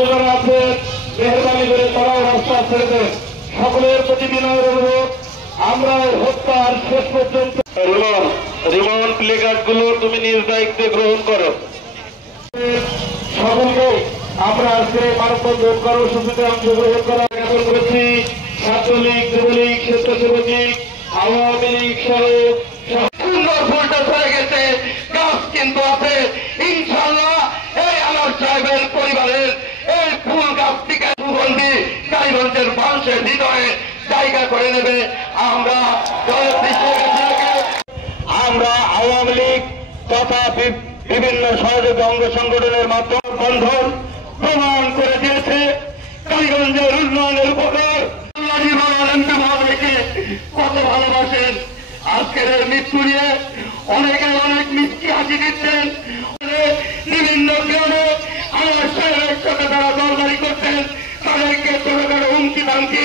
পাশে যারা আছেন মেহরবানি করে তারাও রাস্তা ছেড়ে দেন। সকলের প্রতি বিনয়ের অনুরোধ, আমরা হত্যার শেষ পর্যন্ত রিমন প্লেকার্ড গুলো তুমি নিজ দায়িত্বে গ্রহণ করো। সকলকে আমরা আজকে মানববন্ধন কর্মসূচিতে অংশগ্রহণ করা জ্ঞাপন করেছি। ছাত্রলীগ, যুবলীগ, স্বেচ্ছাসেবক লীগ, আওয়ামী লীগ সহ সুন্দর ফুলটা ধরে গেছে, গাছ কিন্তু আছে। ইনশাআল্লাহ এই আনোয়ার সাহেবের পরিবারের এই ফুল গাছটিকে সুগন্ধি কালীগঞ্জের মানুষের হৃদয়ে জায়গা করে নেবে। আমরা আওয়ামী লীগ তথা বিভিন্ন সহযোগী অঙ্গ সংগঠনের মাধ্যমে বন্ধন প্রমাণ করে দিয়েছে কালীগঞ্জের উন্নয়নের উপকার কত ভালোবাসেন। আজকের এই মৃত্যু নিয়ে অনেকে অনেক মিষ্টি হাসি দিচ্ছেন। বিভিন্ন গ্রামে আমার সাহেবের সাথে তারা দরবারি করতেন, তাদেরকে ছোটখাটো হুমকি ধামকি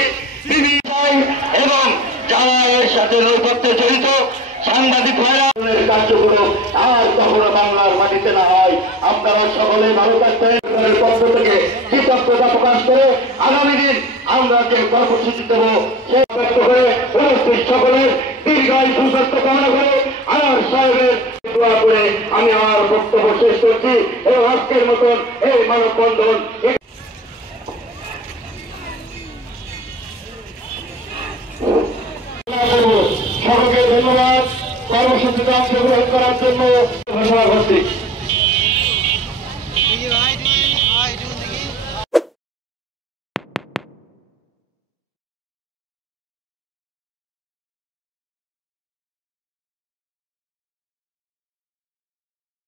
এবং যারা এর সাথে নৈপথ্যে জড়িত সাংবাদিক ভাইরা কার্যক্রম আর কখনো বাংলার মাটিতে না হয়। আপনারা সকলে ভালো থাকবেন। পক্ষ থেকে কৃতজ্ঞতা প্রকাশ করে আগামী দিন আমরা যে কর্মসূচি দেব সে ব্যক্ত করে উপস্থিত সকলের দীর্ঘায়ু সুস্বাস্থ্য কামনা করে আনোয়ার সাহেবের দোয়া করে আমি আমার বক্তব্য শেষ করছি এবং আজকের মতন এই মানববন্ধন সকলকে ধন্যবাদ কর্মসূচিতে অংশগ্রহণ করার জন্য ঘোষণা করছি।